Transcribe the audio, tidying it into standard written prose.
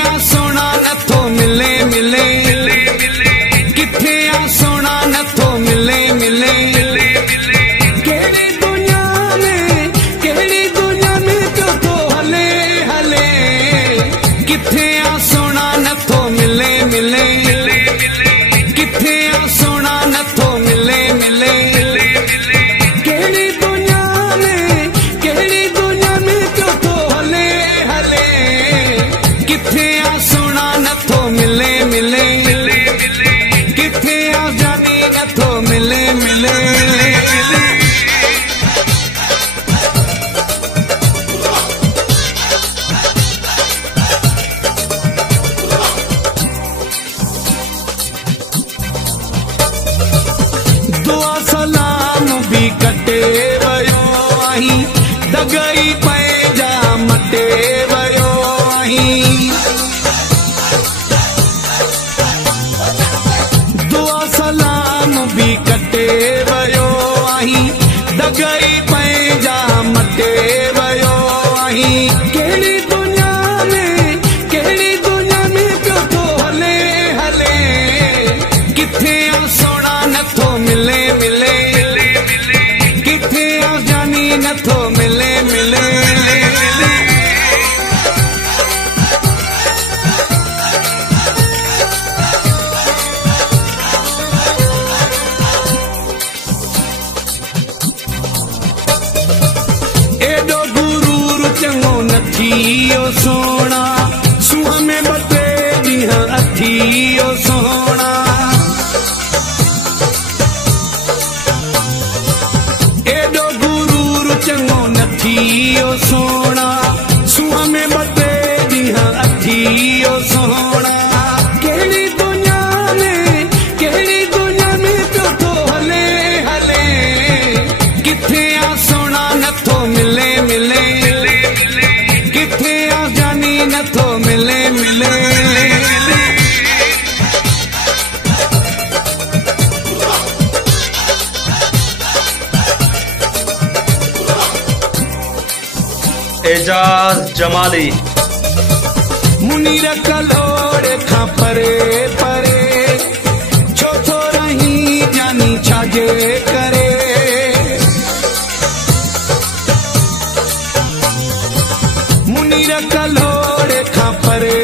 आ सोना नथो मिले मिले, किथे आ सोना नथो मिले मिले। केड़ी दुनिया में क्यों तो हले हले, किथे आ सोना नथो मिले मिले, किथे आ सोना नथो मिले मिले। केड़ी दुनिया में क्यों तो हले हले, किथे आ सोना नथो मिले मिले, किथे आ जानी नथो मिले मिले। दुआ सलाम भी कटे वयो आहीं, दगई पैजा मटे वयो आहीं। दुआ सलाम भी कटे वयो आहीं, दगई पैजा मटे वयो आहीं। केड़ी दुनिया में क्यों तो हले हले, किथे आ सोना नथो मिले मिले, किथे आ जानी नथो मिले मिले। एडो गुरूर चंगो नथी ओ सोना, सूह में बटे ॾींहं अथी ओ सोना। एडो गुरूर चंगो नथी ओ सोना, सूह में बटे ॾींहं अथी ओ सोना। केड़ी दुनिया में क्यों तो हले हले, किथे आ सोना नथो मिले मिले, किथे आ जानी नथो मिले मिले। एजाज जमाली मुनीर कलोड़ खां परे परे, छो थो रही जानी छाजे करे। मुनीर कलोड़ खां परे